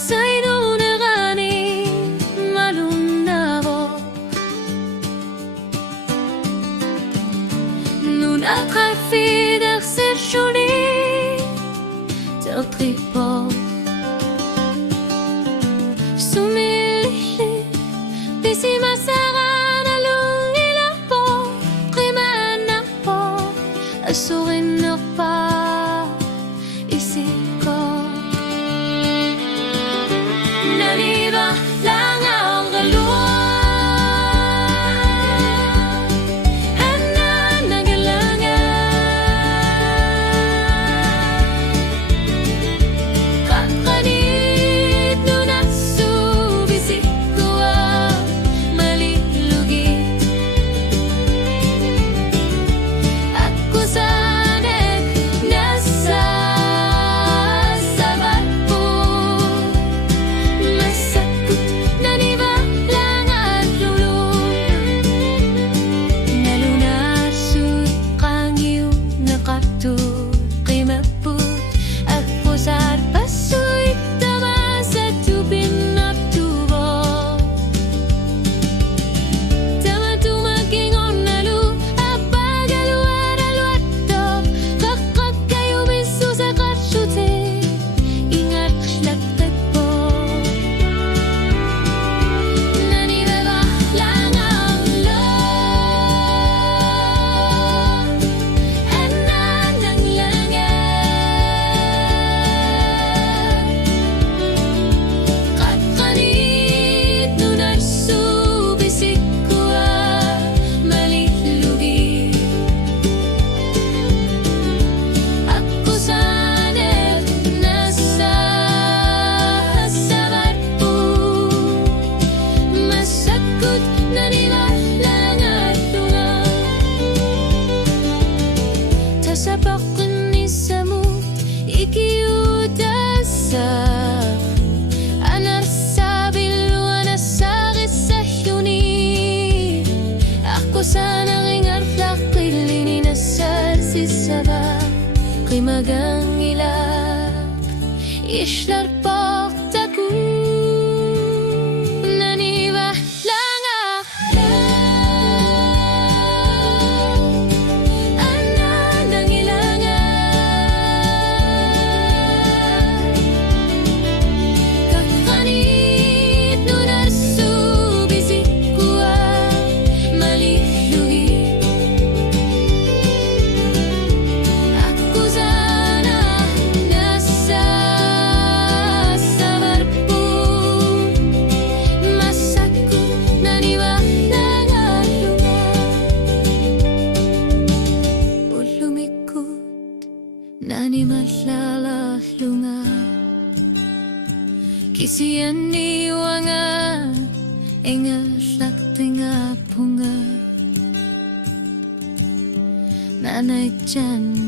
masay nunegani malunabo nun après fider c'est joli der tripod sumili bisi masarana lungila po primana po asurin na pa isip ko naniba lang ang galwa Magang ilak ishlar portaku naniba lang anandang ilangan kakanit nunarsu bisik kuat malilugi aku nani masalah lunga kisian ni wanga engaslak tinga punga nanay chan